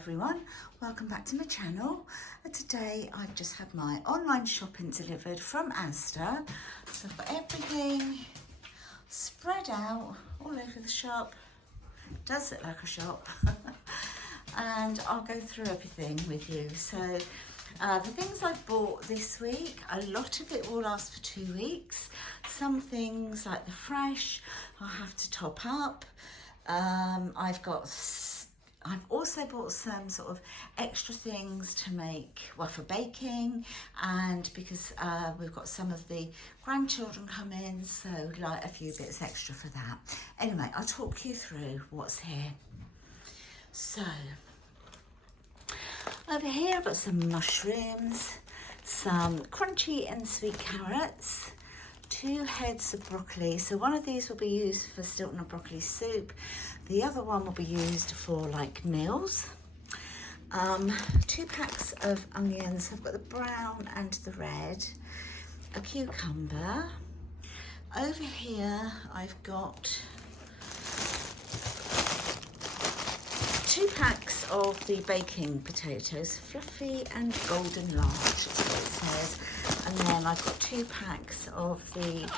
everyone, welcome back to my channel. Today I've just had my online shopping delivered from Asda, so I've got everything spread out all over the shop. It does look like a shop. And I'll go through everything with you. So the things I've bought this week, a lot of it will last for 2 weeks. Some things like the fresh I'll have to top up. I've also bought some sort of extra things to make, well, for baking, and because we've got some of the grandchildren come in, so like a few bits extra for that. Anyway, I'll talk you through what's here. So over here I've got some mushrooms, some crunchy and sweet carrots, 2 heads of broccoli. So one of these will be used for Stilton and broccoli soup. The other one will be used for like meals. 2 packs of onions. I've got the brown and the red. A cucumber. Over here I've got 2 packs of the baking potatoes, fluffy and golden large, is what it says. And then I've got 2 packs of the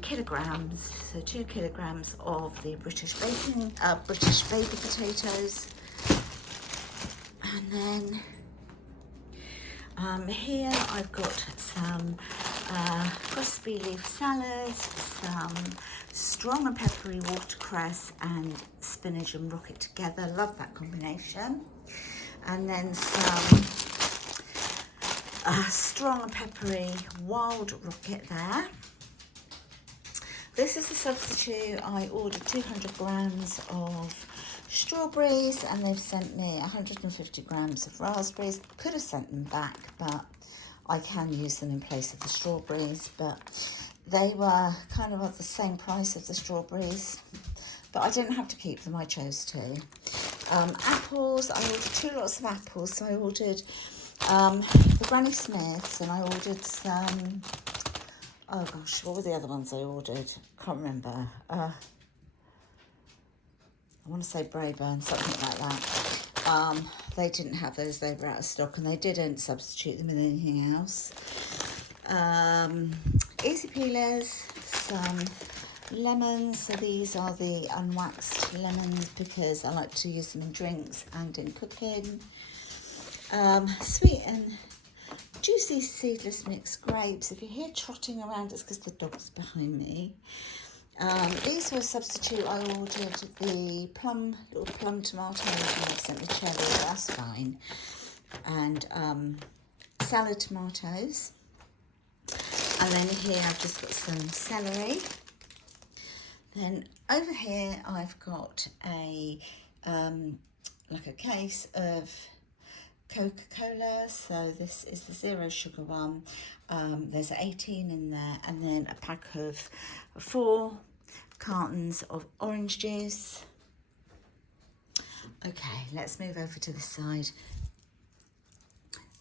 kilograms, so 2 kilograms of the British baby potatoes. And then here I've got some crispy leaf salads, some strong and peppery watercress and spinach and rocket together. Love that combination. And then some strong and peppery wild rocket there. This is a substitute. I ordered 200 grams of strawberries and they've sent me 150 grams of raspberries. Could have sent them back, but I can use them in place of the strawberries, but they were kind of at the same price of the strawberries, but I didn't have to keep them, I chose to. Apples, I ordered 2 lots of apples, so I ordered the Granny Smiths, and I ordered some, oh gosh, what were the other ones I ordered? Can't remember. I want to say Braeburn, something like that. They didn't have those, they were out of stock, and they didn't substitute them with anything else. Easy peelers, some lemons. So these are the unwaxed lemons because I like to use them in drinks and in cooking. Sweet and juicy seedless mixed grapes. If you hear trotting around, it's because the dog's behind me. These were a substitute. I ordered the little plum tomatoes, and they've sent me cherry, but that's fine. And salad tomatoes. And then here I've just got some celery. Then over here I've got a like a case of CocaCola. So this is the 0 sugar one. There's 18 in there, and then a pack of 4 cartons of orange juice. Okay, let's move over to this side.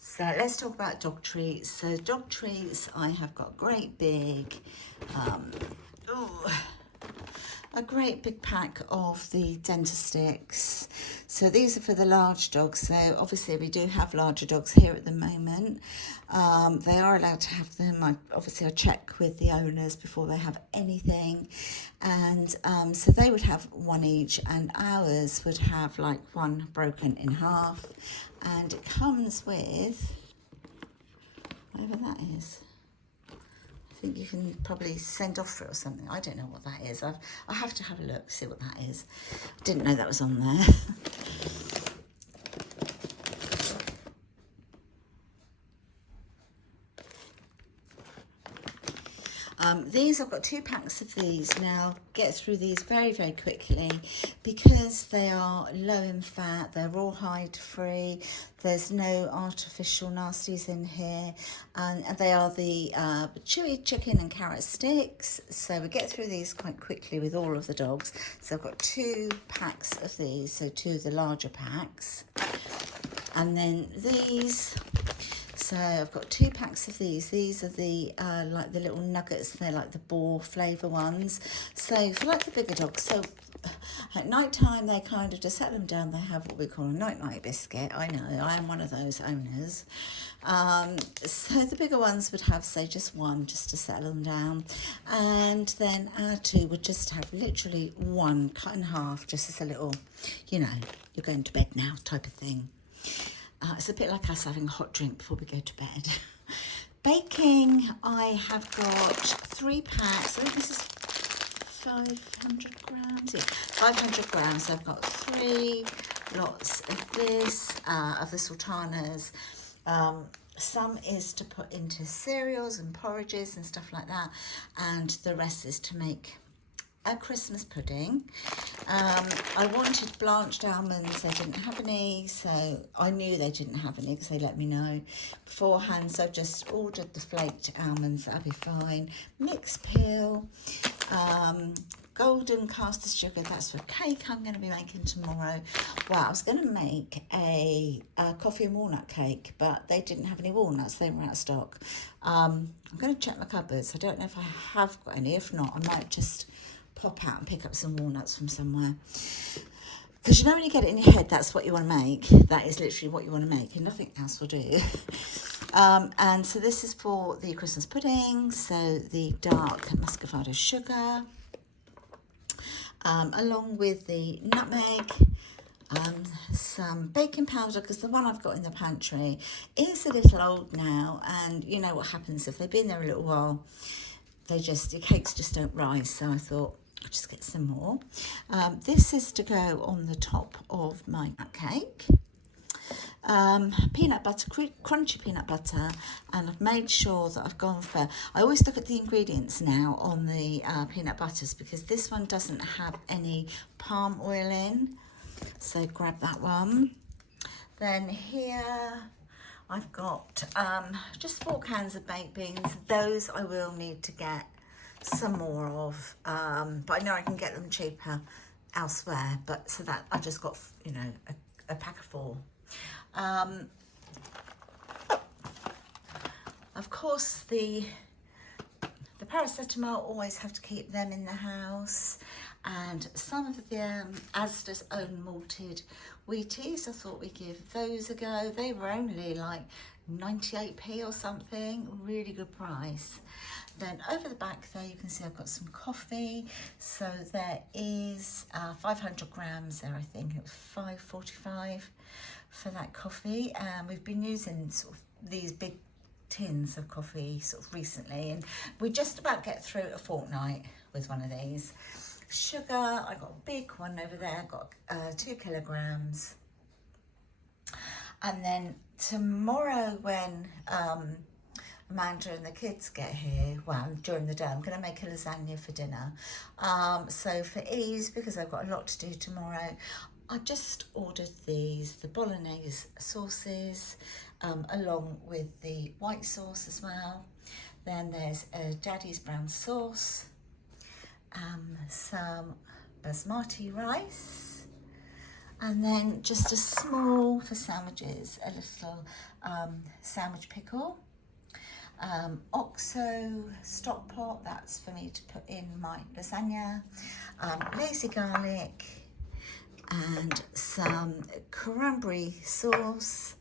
So let's talk about dog treats. So dog treats, I have got great big, a great big pack of the Dentasticks. So these are for the large dogs. So obviously we do have larger dogs here at the moment. They are allowed to have them. I check with the owners before they have anything. And so they would have 1 each, and ours would have like 1 broken in half. And it comes with, whatever that is. I think you can probably send off for it or something. I don't know what that is. I have to have a look, see what that is. I didn't know that was on there. These, I've got 2 packs of these. Now, get through these very, very quickly because they are low in fat. They're rawhide free. There's no artificial nasties in here. And they are the chewy chicken and carrot sticks. So we get through these quite quickly with all of the dogs. So I've got 2 packs of these, so 2 of the larger packs. And then these. So I've got 2 packs of these. These are the like the little nuggets. They're like the boar flavour ones. So for like the bigger dogs. So At night time, they kind of, to set them down, they have what we call a night-night biscuit. I know, I am one of those owners. So the bigger ones would have, say, just one, just to settle them down. And then our two would just have literally one cut in half, just as a little, you know, you're going to bed now type of thing. It's a bit like us having a hot drink before we go to bed. Baking, I have got 3 packs. I think this is 500 grams. Yeah, 500 grams. I've got 3 lots of this, of the sultanas. Some is to put into cereals and porridges and stuff like that, and the rest is to make a Christmas pudding. I wanted blanched almonds, they didn't have any, so I knew they didn't have any because they let me know beforehand, so I just ordered the flaked almonds, that'll be fine. Mixed peel, golden caster sugar, that's for cake I'm going to be making tomorrow. Well, I was going to make a coffee and walnut cake, but they didn't have any walnuts, they were out of stock. I'm going to check my cupboards, I don't know if I have got any. If not, I might just pop out and pick up some walnuts from somewhere. Because you know when you get it in your head, that's what you want to make. That is literally what you want to make, and nothing else will do. And so this is for the Christmas pudding. So the dark muscovado sugar, along with the nutmeg, some baking powder, because the one I've got in the pantry is a little old now, and you know what happens if they've been there a little while, your cakes just don't rise. So I thought I'll just get some more. This is to go on the top of my cake. Peanut butter, crunchy peanut butter, and I've made sure that I've gone for, I always look at the ingredients now on the peanut butters, because this one doesn't have any palm oil in, so grab that one. Then here I've got just 4 cans of baked beans. Those I will need to get some more of, but I know I can get them cheaper elsewhere, but so that I just got, you know, a pack of 4. Of course, the paracetamol, always have to keep them in the house, and some of the Asda's own malted Wheaties, I thought we'd give those a go. They were only like 98p or something, really good price. Then over the back there you can see I've got some coffee, so there is 500 grams there. I think it was $5.45 for that coffee, and we've been using sort of these big tins of coffee sort of recently, and we just about get through a fortnight with one of these. Sugar, I got a big one over there, got 2 kilograms. And then tomorrow when Amanda and the kids get here, well, during the day, I'm going to make a lasagna for dinner. So for ease, because I've got a lot to do tomorrow, I just ordered the bolognese sauces, along with the white sauce as well. Then there's a Daddy's brown sauce, some basmati rice, and then just a small, for sandwiches, a little sandwich pickle. Oxo stock pot, that's for me to put in my lasagna. Lazy garlic, and some cranberry sauce.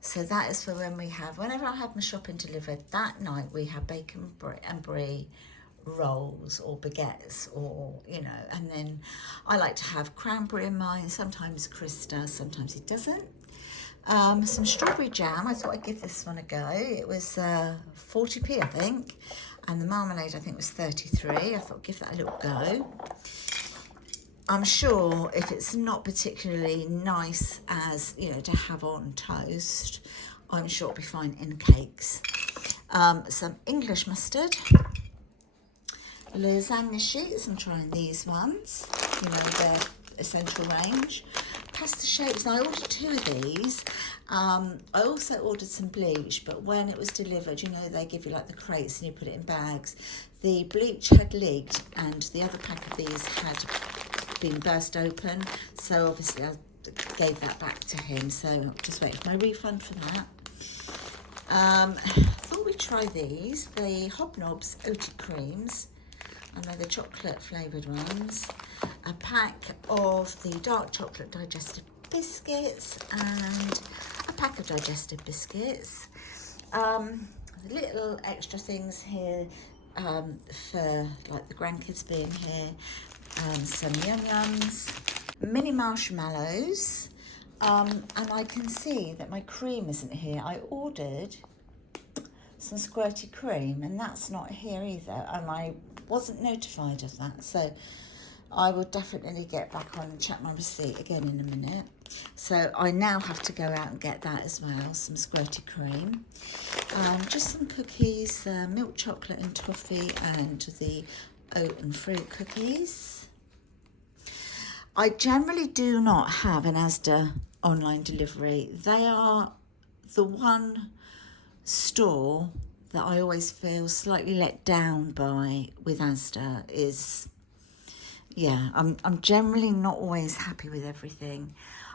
So that is for when whenever I have my shopping delivered, that night we have bacon and brie rolls or baguettes, or, you know, and then I like to have cranberry in mine. Sometimes Chris does, sometimes he doesn't. Some strawberry jam, I thought I'd give this one a go. It was 40p I think, and the marmalade I think was 33. I thought I'd give that a little go. I'm sure if it's not particularly nice as, you know, to have on toast, I'm sure it'll be fine in cakes. Some English mustard, lasagna sheets, I'm trying these ones, you know, they're essential range. Pasta shapes, now I ordered 2 of these. I also ordered some bleach, but when it was delivered, you know, they give you like the crates and you put it in bags. The bleach had leaked, and the other pack of these had been burst open, so obviously I gave that back to him, so I'm just waiting for my refund for that. I thought we'd try these, the Hobnobs Oaty creams. I know the chocolate flavoured ones. A pack of the dark chocolate digestive biscuits and a pack of digestive biscuits. Little extra things here for like the grandkids being here. Some Yum Yums, mini marshmallows, and I can see that my cream isn't here. I ordered some squirty cream and that's not here either, and I wasn't notified of that, so I will definitely get back on and check my receipt again in a minute. So I now have to go out and get that as well, some squirty cream. Just some cookies, milk chocolate and toffee, and the oat and fruit cookies. I generally do not have an Asda online delivery. They are the one store that I always feel slightly let down by with Asda. Is, yeah, I'm generally not always happy with everything.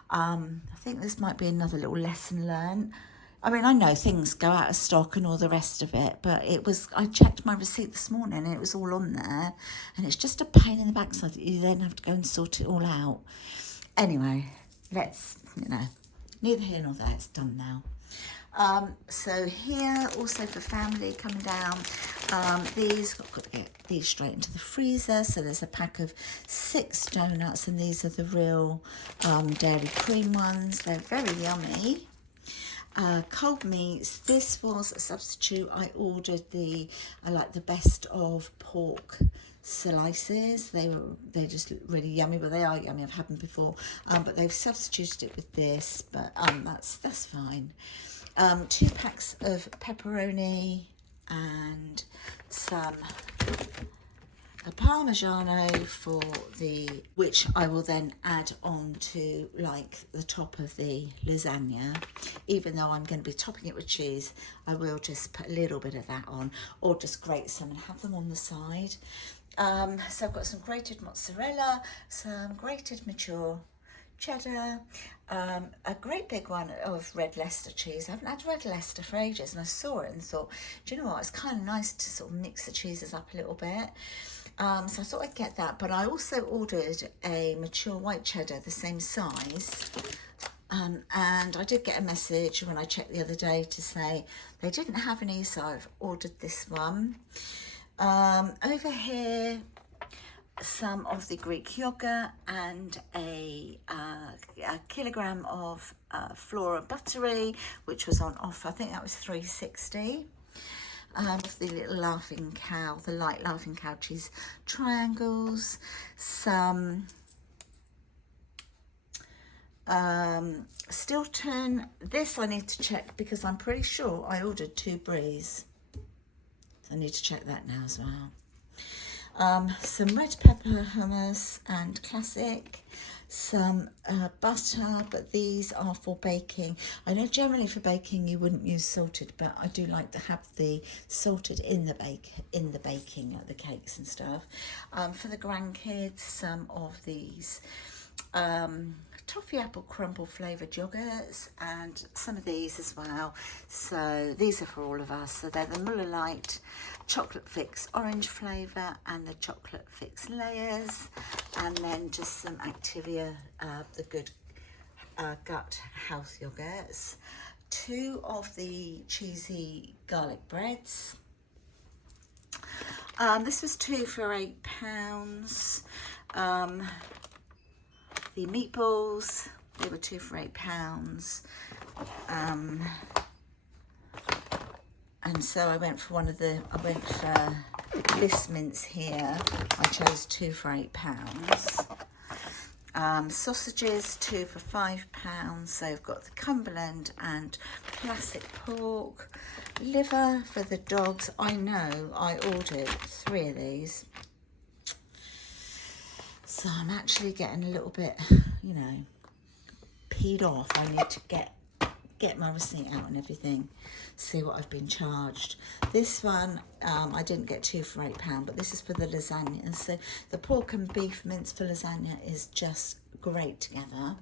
I think this might be another little lesson learned. I mean, I know things go out of stock and all the rest of it, but I checked my receipt this morning and it was all on there, and it's just a pain in the backside that you then have to go and sort it all out. Anyway, let's, neither here nor there, it's done now. So here, also for family coming down, these, got to get these straight into the freezer. So there's a pack of 6 donuts, and these are the real dairy cream ones. They're very yummy. Cold meats, this was a substitute. I ordered I like the best of pork slices. They're just really yummy, but they are yummy. I've had them before, but they've substituted it with this, but that's fine. 2 packs of pepperoni and a Parmigiano for which I will then add on to like the top of the lasagna. Even though I'm going to be topping it with cheese, I will just put a little bit of that on, or just grate some and have them on the side. So I've got some grated mozzarella, some grated mature cheddar, a great big one of red Leicester cheese. I haven't had red Leicester for ages, and I saw it and thought, do you know what, it's kind of nice to sort of mix the cheeses up a little bit. So I thought I'd get that, but I also ordered a mature white cheddar the same size, and I did get a message when I checked the other day to say they didn't have any, so I've ordered this one. Over here, some of the Greek yogurt and a kilogram of Flora buttery, which was on offer. I think that was $3.60. The little Laughing Cow, the light Laughing Cow cheese triangles, some Stilton. This I need to check because I'm pretty sure I ordered 2 Bries. I need to check that now as well. Some red pepper hummus and classic, some butter, but these are for baking. I know generally for baking you wouldn't use salted, but I do like to have the salted in the baking, like the cakes and stuff. For the grandkids, some of these toffee apple crumble flavoured yogurts, and some of these as well. So these are for all of us. So they're the Muller Light chocolate fix orange flavour and the chocolate fix layers, and then just some Activia, the good gut health yogurts, 2 of the cheesy garlic breads. This was 2 for £8. The meatballs, they were 2 for £8. And so I went for Bliss mince here. I chose 2 for £8. Sausages, 2 for £5. So I've got the Cumberland and classic pork. Liver for the dogs. I know I ordered 3 of these. So I'm actually getting a little bit, peed off. I need to get my receipt out and everything, see what I've been charged. This one, I didn't get 2 for £8, but this is for the lasagna. So the pork and beef mince for lasagna is just great together.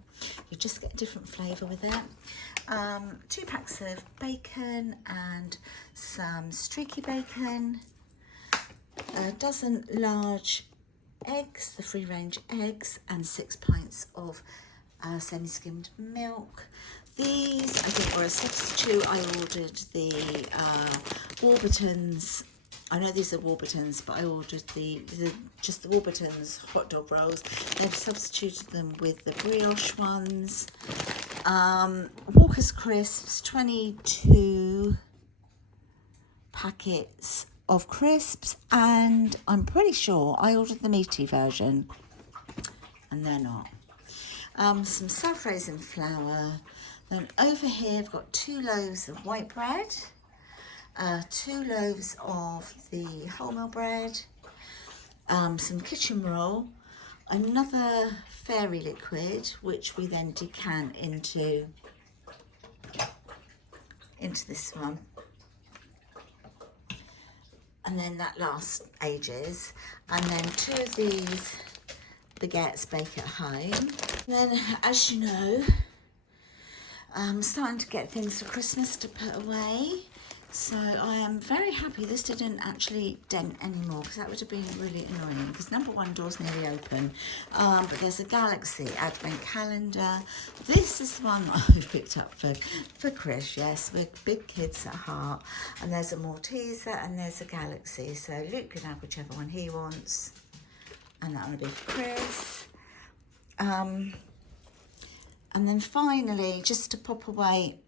You just get a different flavour with it. 2 packs of bacon and some streaky bacon. a dozen large eggs, the free range eggs, and 6 pints of semi-skimmed milk. These I think were a substitute. I ordered the Warburtons. I know these are Warburtons, but I ordered just the Warburtons hot dog rolls. They've substituted them with the brioche ones. Walker's Crisps, 22 packets of crisps, and I'm pretty sure I ordered the meaty version, and they're not. Some self-raising flour. Then over here I've got 2 loaves of white bread, 2 loaves of the wholemeal bread, some kitchen roll, another fairy liquid, which we then decant into this one. And then that lasts ages. And then 2 of these baguettes bake at home. Then, as you know, I'm starting to get things for Christmas to put away. So I am very happy this didn't actually dent anymore, because that would have been really annoying, because number 1, door's nearly open. But there's a Galaxy Advent calendar. This is the one I picked up for Chris. Yes, we're big kids at heart. And there's a Malteser and there's a Galaxy. So Luke can have whichever one he wants. And that will be for Chris. And then finally, just to pop away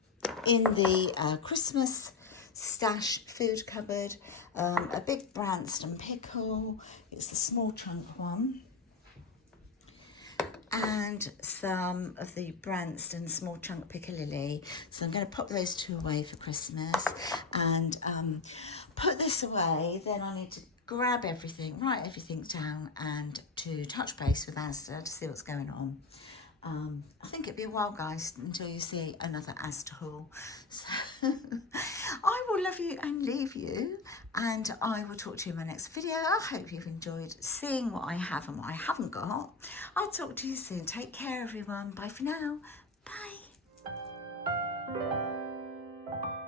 in the Christmas stash food cupboard, a big Branston pickle. It's the small chunk one. And some of the Branston small chunk piccalilli. So I'm going to pop those 2 away for Christmas and put this away. Then I need to grab everything, write everything down, and to touch base with Asda to see what's going on. I think it'd be a while, guys, until you see another Asda haul. So I will love you and leave you, and I will talk to you in my next video. I hope you've enjoyed seeing what I have and what I haven't got. I'll talk to you soon. Take care, everyone. Bye for now. Bye.